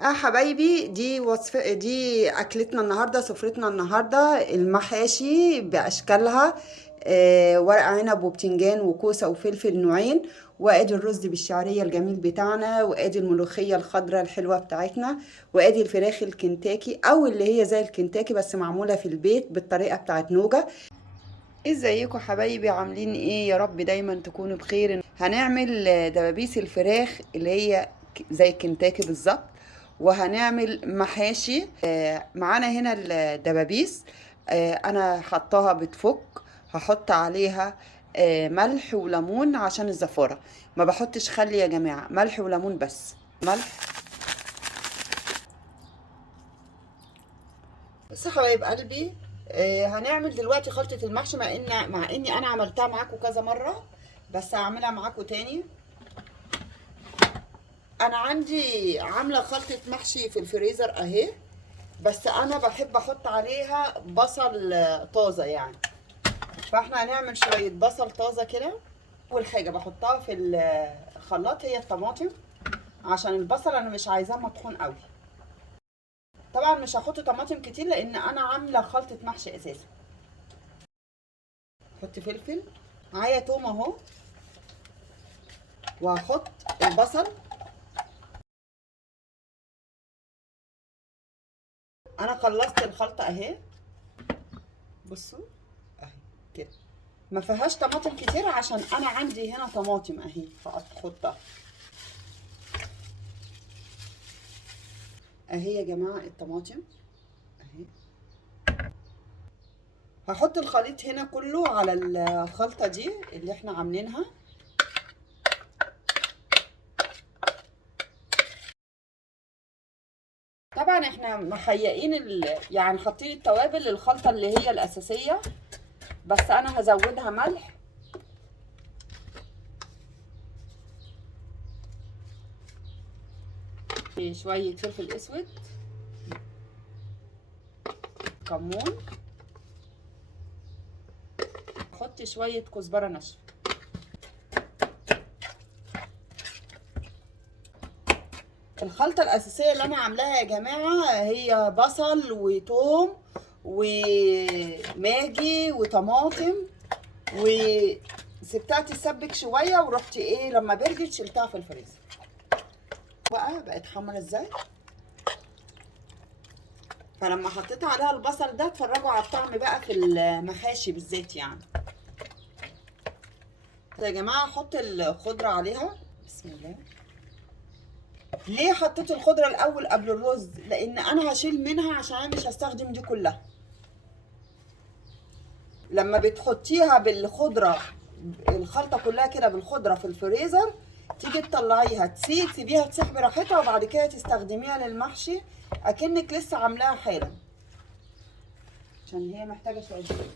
حبايبي، دي اكلتنا النهارده، سفرتنا النهارده المحاشي باشكالها. ورق عنب وبتنجان وكوسه وفلفل نوعين، وادي الرز بالشعريه الجميل بتاعنا، وادي الملوخيه الخضراء الحلوه بتاعتنا، وادي الفراخ الكنتاكي او اللي هي زي الكنتاكي بس معموله في البيت بالطريقه بتاعت نوجا. ازيكم حبايبي؟ عاملين ايه؟ يا رب دايما تكونوا بخير. هنعمل دبابيس الفراخ اللي هي زي الكنتاكي بالظبط، وهنعمل محاشي. معانا هنا الدبابيس. انا حطاها بتفك. هحط عليها ملح وليمون عشان الزفارة. ما بحطش خل يا جماعة، ملح وليمون بس. ملح بس يا حبايب قلبي. هنعمل دلوقتي خلطة المحشي، مع اني انا عملتها معاكم كذا مرة، بس هعملها معاكم تاني. انا عندي عاملة خلطة محشي في الفريزر اهي، بس انا بحب احط عليها بصل طازة يعني. فاحنا هنعمل شوية بصل طازة كده. اول حاجة بحطها في الخلاط هي الطماطم، عشان البصل انا مش عايزاه مطحون قوي. طبعا مش هحط طماطم كتير لان انا عاملة خلطة محشي اساسا. احط فلفل، معايا توم اهو، وهحط البصل. انا خلصت الخلطه اهي، بصوا اهي كده. ما فيهاش طماطم كتير عشان انا عندي هنا طماطم اهي، فاحطها اهي يا جماعه الطماطم اهي. هحط الخليط هنا كله على الخلطه دي اللي احنا عاملينها. طبعا احنا محيقين يعني حاطين التوابل للخلطه اللي هي الاساسيه، بس انا هزودها ملح، شويه فلفل اسود، كمون، احط شويه كزبره ناشفه. الخلطة الأساسية اللي أنا عاملاها يا جماعة هي بصل وتوم وماجي وطماطم، وسبتها تتسبك شوية، ورحت ايه لما بردت شلتها في الفريزر. بقت حمرا ازاي. فلما حطيت عليها البصل ده اتفرجوا على الطعم بقى في المحاشي بالذات يعني. يا جماعة احط الخضرة عليها. بسم الله. ليه حطيت الخضرة الأول قبل الرز؟ لأن أنا هشيل منها عشان أنا مش هستخدم دي كلها. لما بتحطيها بالخضره، الخلطه كلها كده بالخضره في الفريزر، تيجي تطلعيها تسيبيها تسيح براحتها، وبعد كده تستخدميها للمحشي اكنك لسه عاملاها حالا، عشان هي محتاجه شويه زيت.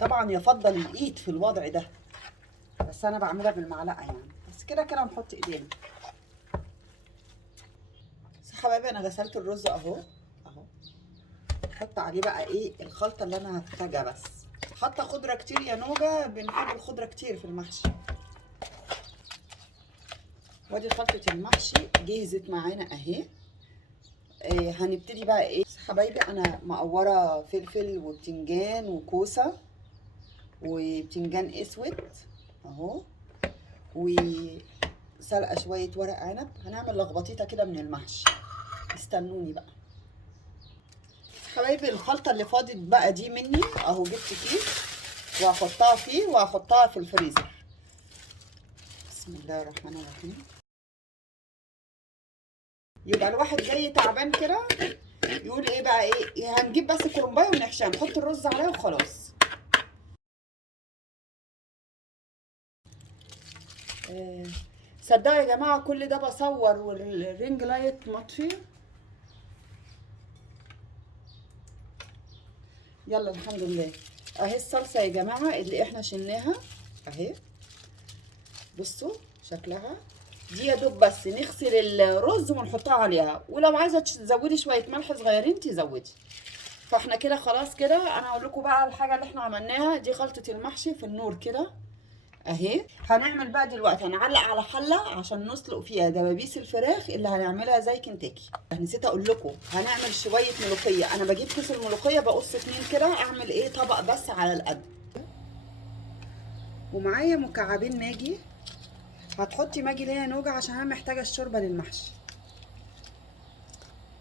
طبعا يفضل الايد في الوضع ده، بس انا بعملها بالمعلقه يعني، بس كده كده نحط ايدينا. بس يا حبايبي انا غسلت الرز اهو اهو. احط عليه بقى ايه الخلطه اللي انا هحتاجها. بس حاطه خضره كتير يا نوجه، بنحب الخضره كتير في المحشي. وادي خلطة المحشي جهزت معانا اهي. هنبتدي بقى ايه حبايبي. انا مقورة فلفل وبتنجان وكوسة وبتنجان اسود اهو، وسلقة شوية ورق عنب. هنعمل لخبطيطة كده من المحشي، استنوني بقى حبايبي. الخلطة اللي فاضت بقى دي مني اهو، جبت كيس وهحطها فيه وهحطها في الفريزر. بسم الله الرحمن الرحيم. يبقى الواحد جاي تعبان كده يقول ايه بقى، ايه هنجيب بس كرنبايه ونحشيها، نحط الرز عليها وخلاص. آه، صدقوا يا جماعه كل ده بصور والرينج لايت مطفي. يلا الحمد لله. اهي الصلصه يا جماعه اللي احنا شلناها اهي، بصوا شكلها. دي يا دوب بس نغسل الرز ونحطها عليها، ولو عايزه تزودي شويه ملح صغيرين تزودي. فاحنا كده خلاص كده. انا هقول لكم بقى الحاجه اللي احنا عملناها دي. خلطه المحشي في النور كده اهي. هنعمل بقى دلوقتي، هنعلق على حله عشان نسلق فيها دبابيس الفراخ اللي هنعملها زي كنتاكي. نسيت اقول لكم هنعمل شويه ملوخيه. انا بجيب كيس الملوخيه بقص 2 كده، اعمل ايه طبق بس على القد. ومعايا مكعبين ماجي. هتحطي ماجي ليه يا نوجة؟ عشان انا محتاجه الشوربه للمحشي.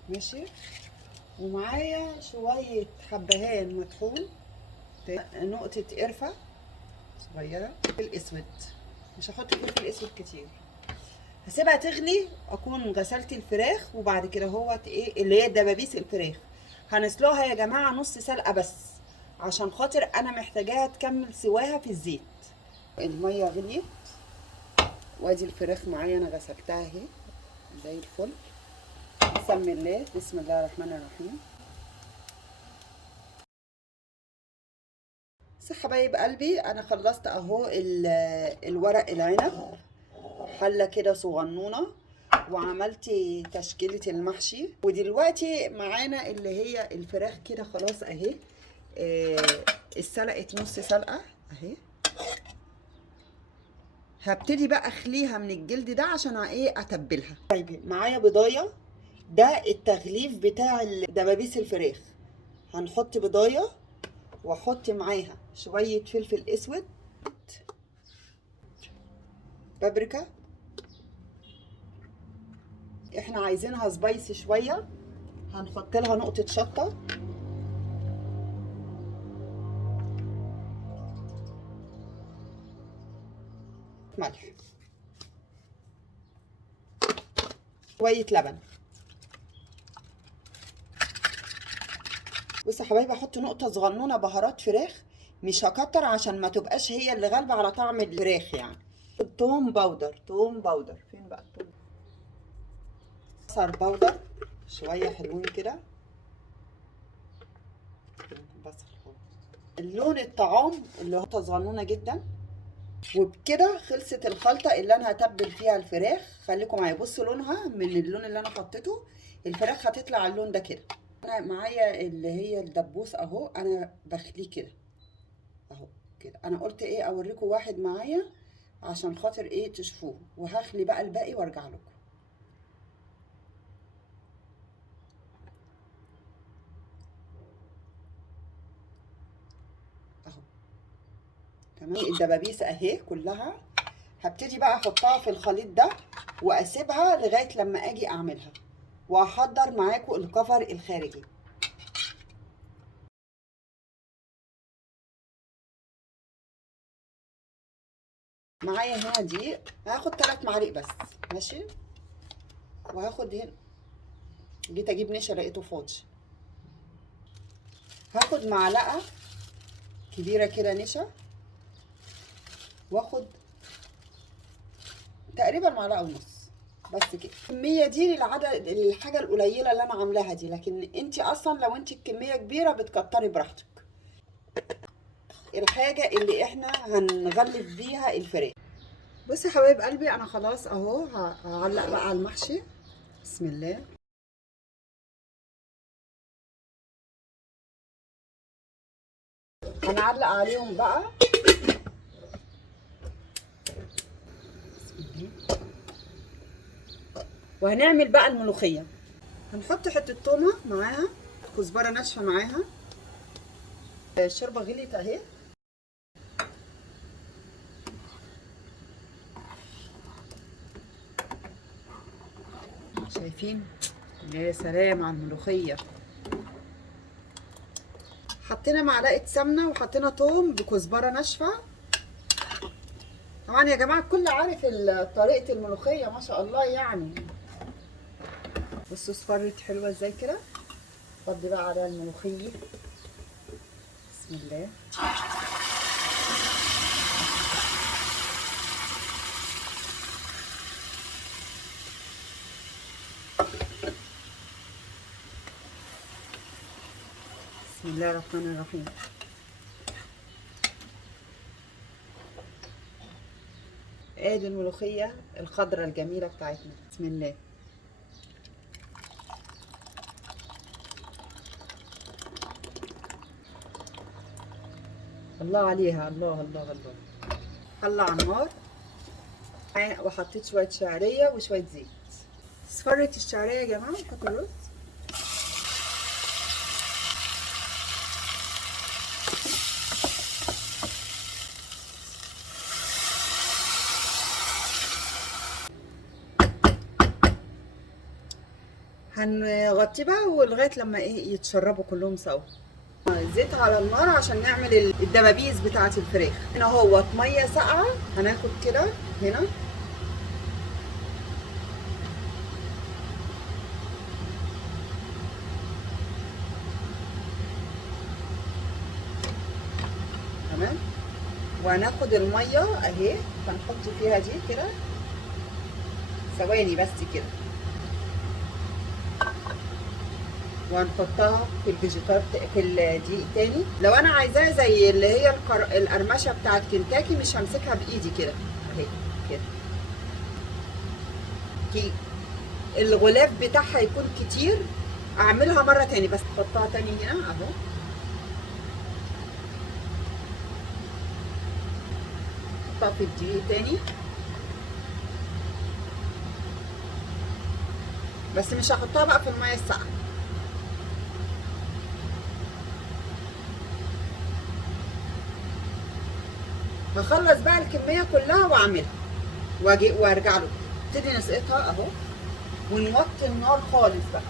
ماشي. ومعايا شويه حبهان مطحون، نقطه قرفه صغيره، فلفل اسود. مش هحط فلفل اسود كتير. هسيبها تغلي، اكون غسلت الفراخ، وبعد كده هو ايه اللي هي دبابيس الفراخ هنسلقها يا جماعه نص سلقه بس، عشان خاطر انا محتاجاها تكمل سواها في الزيت. الميه غليت، وادي الفراخ معايا انا غسلتها اهي زي الفل. بسم الله، بسم الله الرحمن الرحيم. بس حبايب قلبي انا خلصت اهو الورق العنب، حله كده صغنونه، وعملت تشكيله المحشي. ودلوقتي معانا اللي هي الفراخ كده خلاص اهي، اتسلقت نص سلقه اهي. هبتدي بقى اخليها من الجلد ده عشان ايه اتبلها. طيب معايا بضايه، ده التغليف بتاع دبابيس الفراخ. هنحط بضايه، واحط معاها شويه فلفل اسود، بابريكا، احنا عايزينها سبايسي شويه، هنحط لها نقطه شطه، ملح، شويه لبن. بصوا يا حبايبي، احط نقطه صغنونه بهارات فراخ، مش هكتر عشان ما تبقاش هي اللي غالبه على طعم الفراخ يعني. توم باودر، توم باودر، فين بقى التوم؟ بصل باودر شويه حلوين كده، بصل. اللون الطعام اللي هو صغنونه جدا. وبكده خلصت الخلطه اللي انا هتبل فيها الفراخ. خليكم معايا، بصوا لونها من اللون اللي انا حطيته، الفراخ هتطلع اللون ده كده. انا معايا اللي هي الدبوس اهو، انا بخليه كده اهو كده. انا قلت ايه اوريكم واحد معايا عشان خاطر ايه تشوفوه، وهخلي بقى الباقي وارجع لكم اهو. تمام. الدبابيس اهي كلها. هبتدي بقى احطها في الخليط ده، واسيبها لغايه لما اجي اعملها، واحضر معاكم الكفر الخارجي. معايا هنا دقيق، هاخد 3 معالق بس. ماشي. وهاخد هنا، جيت اجيب نشا لقيته فاضي. هاخد معلقه كبيره كده نشا، واخد تقريبا معلقه ونص بس كده. الكميه دي للعدد الحاجه القليله اللي انا عاملاها دي، لكن انت اصلا لو انت الكميه كبيره بتكتري براحتك. الحاجه اللي احنا هنغلف بيها الفراخ. بصي يا حبايب قلبي، انا خلاص اهو هعلق بقى على المحشي. بسم الله. هنعلق عليهم بقى. بسم الله. وهنعمل بقى الملوخيه. هنحط حته تومه معاها، كزبره ناشفه معاها. الشوربه غليت اهي. شايفين؟ يا سلام على الملوخيه. حطينا معلقه سمنه، وحطينا توم بكزبره ناشفه. طبعا يا جماعه الكل عارف طريقه الملوخيه ما شاء الله يعني. بصوا اصفرت حلوه ازاي كده. فضي بقى على الملوخيه. بسم الله. بسم الله الرحمن الرحيم. ادي الملوخيه الخضراء الجميله بتاعتنا. بسم الله. الله عليها، الله الله الله. حله على النار وحطيت شويه شعريه وشويه زيت. اصفرت الشعريه يا جماعه، نحط الرز. هنغطيه بقى ولغايه لما ايه يتشربوا كلهم سوا. زيت على النار عشان نعمل الدبابيس بتاعه الفراخ. هنا اهوت ميه ساقعه، هناخد كده هنا تمام، وهناخد الميه اهي هنحط فيها دي كده ثواني بس كده، وهنحطها في الفيجيتار في الدقيق تاني. لو انا عايزاها زي اللي هي القرمشه بتاعت كنتاكي مش همسكها بايدي كده اهي كده، الغلاف بتاعها يكون كتير اعملها مره تاني، بس احطها تاني هنا اهو. احطها في الدقيق تاني، بس مش هحطها بقى في الميه الساقعه. هخلص بقى الكميه كلها واعملها واجي وارجع له. ابتدي نسقطها اهو ونوطي النار خالص بقى.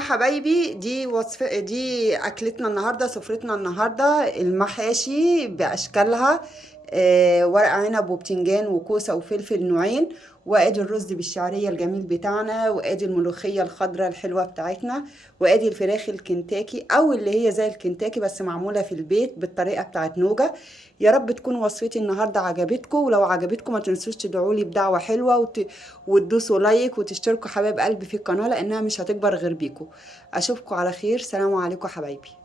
حبايبي، دي وصفة، دي اكلتنا النهارده، سفرتنا النهارده المحاشي باشكالها. ورق عنب وبتنجان وكوسه وفلفل نوعين، وادي الرز بالشعريه الجميل بتاعنا، وادي الملوخيه الخضراء الحلوه بتاعتنا، وادي الفراخ الكنتاكي او اللي هي زي الكنتاكي بس معموله في البيت بالطريقه بتاعت نوجا. يا رب تكون وصفتي النهارده عجبتكم، ولو عجبتكم ما تنسوش تدعوا لي بدعوه حلوه وتدوسوا لايك وتشتركوا حبايب قلبي في القناه، لانها مش هتكبر غير بيكم. اشوفكم على خير، سلام عليكم حبايبي.